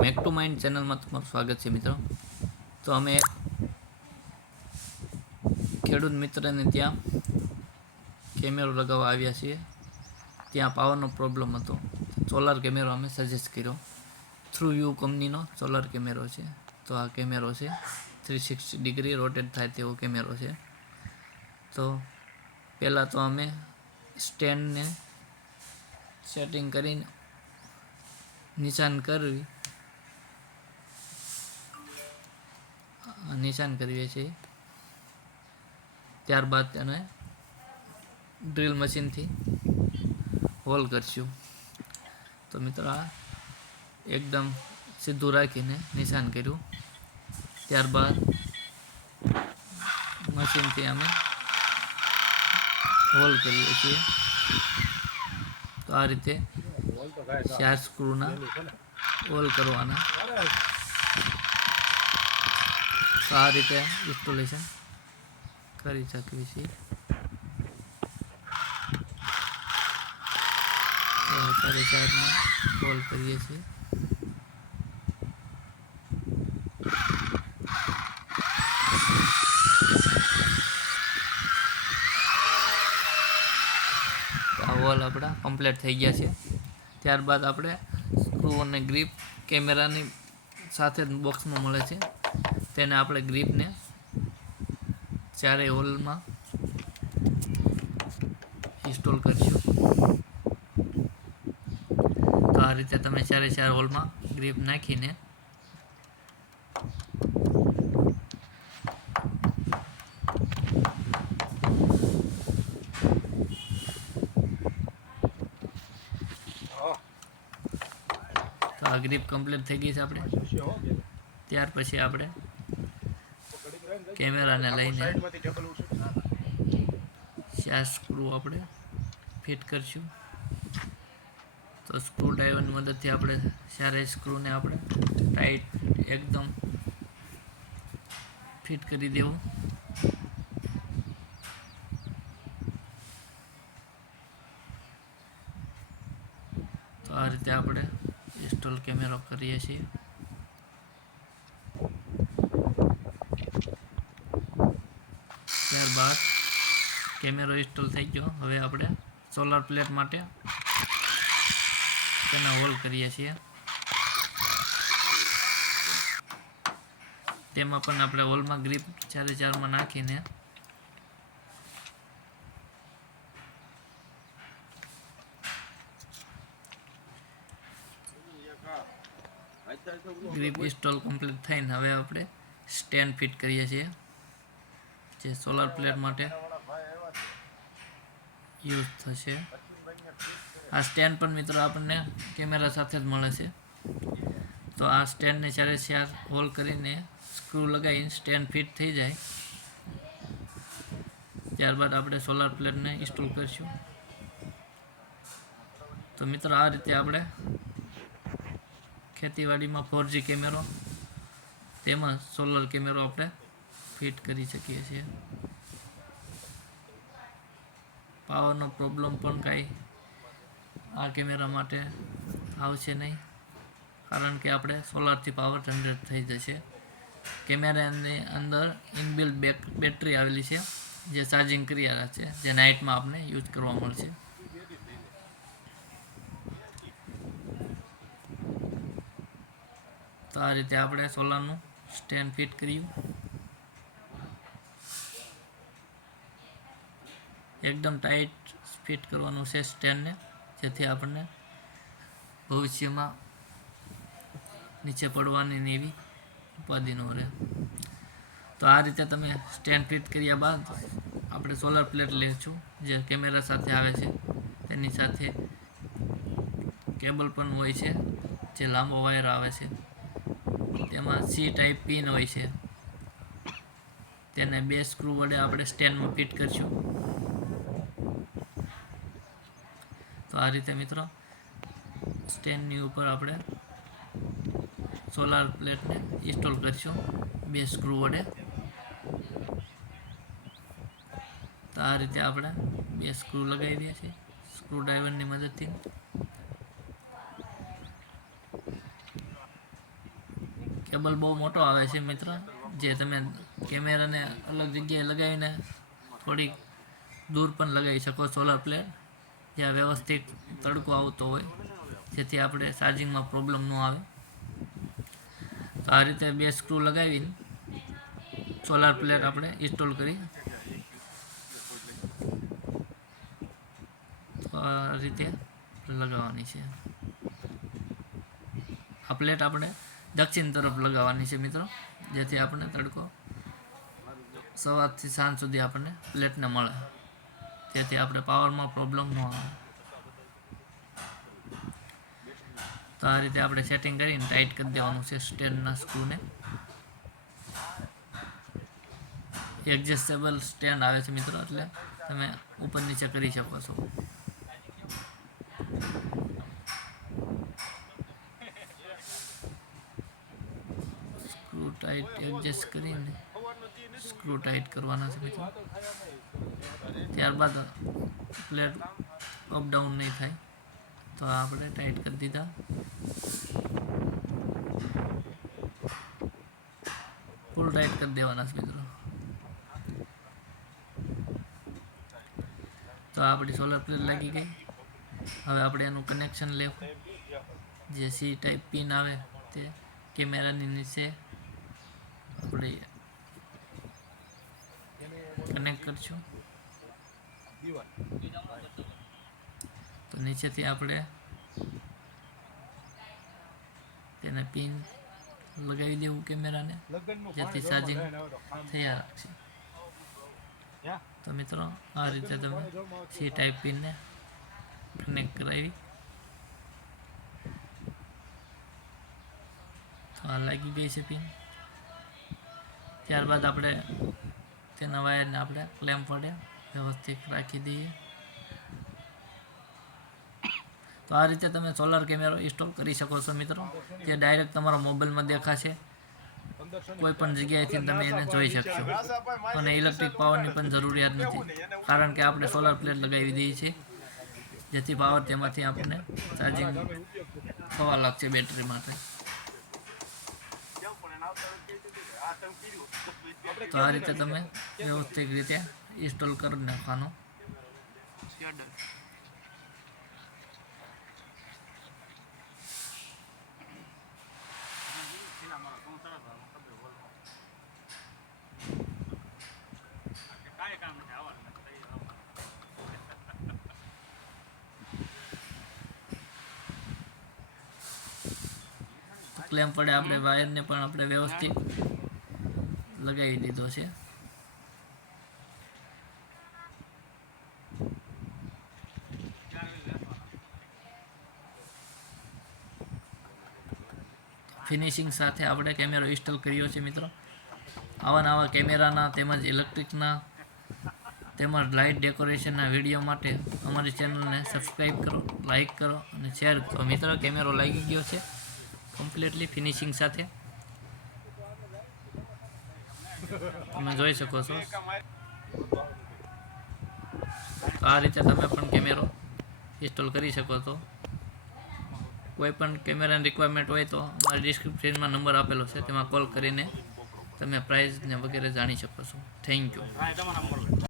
Make to mind ચેનલમાં તમારું સ્વાગત છે, મિત્રો. તો અમે એક ખેડૂત મિત્રને ત્યાં કેમેરો લગાવવા આવ્યા છીએ. ત્યાં પાવરનો પ્રોબ્લેમ હતો. સોલાર કેમેરો અમે સજેસ્ટ કર્યો. થ્રુ યુ કંપનીનો સોલાર કેમેરો છે. તો આ કેમેરો છે. થ્રી સિક્સટી ડિગ્રી રોટેટ થાય તેવો કેમેરો છે. તો પહેલાં તો અમે સ્ટેન્ડને સેટિંગ કરીને નિશાન કરવી. નિશાન કરીએ છીએ. ત્યારબાદ તેને ડ્રિલ મશીનથી હોલ કરશું. તો મિત્રો આ એકદમ સીધું રાખીને નિશાન કર્યું. ત્યારબાદ મશીનથી અમે હોલ કરીએ છીએ. તો આ રીતે ચાર સ્ક્રૂના હોલ કરવાના. તો આ રીતે ઇન્સ્ટોલેશન કરી શકીએ છીએ. ચારે ચારમાં હોલ કરીએ છીએ. હોલ આપણા કમ્પ્લીટ થઈ ગયા છે. ત્યારબાદ આપણે સ્ક્રૂ અને ગ્રીપ કેમેરાની સાથે બોક્સમાં મળે છે. તેને આપણે ગ્રીપને ચારેય હોલમાં ઇન્સ્ટોલ કરીશું. તો આ રીતે તમે ચારે ચાર હોલમાં ગ્રીપ નાખીને તો આ ગ્રીપ કમ્પ્લીટ થઈ ગઈ છે આપણે. ત્યાર પછી આપણે કેમેરાને લઈને ચાર સ્ક્રૂ આપણે ફિટ કરશું. તો સ્ક્રૂ ડ્રાઈવરની મદદથી આપણે સારા સ્ક્રૂને આપણે ટાઈટ એકદમ ફિટ કરી દેવું. તો આ રીતે આપણે ઇન્સ્ટોલ કેમેરો કરીએ છીએ ત્યારબાદ કેમેરો ઇન્સ્ટોલ થઈ ગયો. હવે આપણે સોલાર પ્લેટ માટે તેના હોલ કરીએ છીએ. તેમાં પણ આપણે હોલમાં ગ્રીપ ચારે ચારમાં નાખીને ગ્રીપ ઇન્સ્ટોલ કમ્પ્લીટ થઈને હવે આપણે સ્ટેન્ડ ફિટ કરીએ છીએ. જે સોલાર પ્લેટ માટે યુઝ થશે. આ સ્ટેન્ડ પણ મિત્રો આપણને કેમેરા સાથે જ મળે છે. તો આ સ્ટેન્ડને ચારે ચાર હોલ કરીને સ્ક્રૂ લગાવીને સ્ટેન્ડ ફિટ થઈ જાય, ત્યારબાદ આપણે સોલાર પ્લેટને ઇન્સ્ટોલ કરીશું. તો મિત્રો આ રીતે આપણે ખેતીવાડીમાં ફોરજી કેમેરો તેમાં સોલર કેમેરો આપણે ફિટ કરી શકીએ છીએ. પાવરનો પ્રોબ્લેમ પણ કાંઈ આ કેમેરા માટે આવશે નહીં. કારણ કે આપણે સોલારથી પાવર જનરેટ થઈ જશે. કેમેરાની અંદર ઇનબિલ્ટ બેક બેટરી આવેલી છે, જે ચાર્જિંગ કરી રહ્યા છે, જે નાઇટમાં આપણે યુઝ કરવા મળશે. તો આ રીતે આપણે સોલારનું સ્ટેન્ડ ફિટ કર્યું. એકદમ ટાઈટ ફિટ કરવાનું છે સ્ટેન્ડને જેથી આપણને ભવિષ્યમાં નીચે પડવાની નેવી ઉપાધિ ન રહે. તો આ રીતે તમે સ્ટેન્ડ ફિટ કર્યા બાદ આપણે સોલાર પ્લેટ લઈશું, જે કેમેરા સાથે આવે છે. તેની સાથે કેબલ પણ હોય છે, જે લાંબો વાયર આવે છે. તેમાં સી ટાઈપ પિન હોય છે. તેને બે સ્ક્રૂ વડે આપણે સ્ટેન્ડમાં ફિટ કરીશું. આ રીતે મિત્રો સ્ટેન્ડની ઉપર આપણે સોલાર પ્લેટને ઇન્સ્ટોલ કરીશું, બે સ્ક્રૂ વડે. તો આ રીતે આપણે બે સ્ક્રૂ લગાવી દઈએ છીએ સ્ક્રૂ ડ્રાઈવરની મદદથી. કેબલ બહુ મોટો આવે છે મિત્ર, જે તમે કેમેરાને અલગ જગ્યાએ લગાવીને થોડીક દૂર પણ લગાવી શકો સોલાર પ્લેટ જ્યાં વ્યવસ્થિત તડકો આવતો હોય, જેથી આપણે ચાર્જિંગમાં પ્રોબ્લેમ ન આવે. તો આ રીતે બે સ્ક્રૂ લગાવીને સોલાર પ્લેટ આપણે ઇન્સ્ટોલ કરી. આ રીતે લગાવવાની છે. આ પ્લેટ આપણે દક્ષિણ તરફ લગાવવાની છે મિત્રો, જેથી આપણને તડકો સવારથી સાંજ સુધી આપણને પ્લેટને મળે. તેથી આપણે પાવરમાં પ્રોબ્લેમ ન આવે. તો આ રીતે આપણે સેટિંગ કરીને ટાઈટ કરી દેવાનું છે સ્ટેન્ડના સ્ક્રૂને એડજસ્ટેબલ સ્ટેન્ડ આવે છે મિત્રો, એટલે તમે ઉપર નીચે કરી શકો છો. સ્ક્રૂ ટાઈટ એડજસ્ટ કરીને. સ્ક્રૂ ટાઈટ કરવાના છે પછી ત્યારબાદ પ્લેટ અપ ડાઉન નહીં થાય, તો આપણે ટાઈટ કરી દીધા. ફૂલ ટાઈટ કરી દેવાના છે મિત્રો. તો આપણી સોલર પ્લેટ લાગી ગઈ. હવે આપણે એનું કનેક્શન લેવું. જે સી ટાઈપ પિન આવે તે કેમેરાની નીચે આપણે કનેક્ટ કરશું તો નીચેથી આપણે તેને પિન લગાવી દેવું કેમેરાને. જેથી ચાર્જિંગ થયા છે તો મિત્રો આ રીતે તમે સી ટાઈપ પિનને કનેક્ટ કરાવી. તો આ લાગી ગઈ છે પિન. ત્યારબાદ આપણે તેના વાયરને આપણે ક્લેમ્પ વડે વ્યવસ્થિત રાખી દઈએ. તો આ રીતે તમે સોલાર કેમેરો ઇન્સ્ટોલ કરી શકો છો મિત્રો. જે ડાયરેક્ટ તમારા મોબાઈલમાં દેખાશે. કોઈ પણ જગ્યાએથી તમે એને જોઈ શકશો. અને ઇલેક્ટ્રિક પાવરની પણ જરૂરિયાત નથી. કારણ કે આપણે સોલાર પ્લેટ લગાવી દઈએ છીએ. જેથી પાવર તેમાંથી આપણને ચાર્જિંગ થવા લાગશે બેટરી માટે. તો આ રીતે તમે વ્યવસ્થિત રીતે ઇન્સ્ટોલ કરી નાખવાનો. ક્લેમ પડે, આપણે વાયરને પણ આપણે વ્યવસ્થિત લગાવી દીધો છે. ફિનિશિંગ સાથે આપણે કેમેરો ઇન્સ્ટોલ કર્યો છે, મિત્રો. આવા નવા કેમેરાના તેમજ ઇલેક્ટ્રિકના તેમજ લાઇટ ડેકોરેશનના વીડિયો માટે અમારી ચેનલને સબસ્ક્રાઈબ કરો લાઇક કરો અને શેર કરો. મિત્રો, કેમેરો લાગી ગયો છે? કમ્પ્લીટલી ફિનિશિંગ સાથે. તમે જોઈ શકો છો. તો આ રીતે તમે પણ કેમેરો ઇન્સ્ટોલ કરી શકો છો. કોઈ પણ કેમેરાની રિક્વાયરમેન્ટ હોય તો અમારી ડિસ્ક્રિપ્શનમાં નંબર આપેલો છે, તેમાં કોલ કરીને તમે પ્રાઇઝને વગેરે જાણી શકો છો. Thank you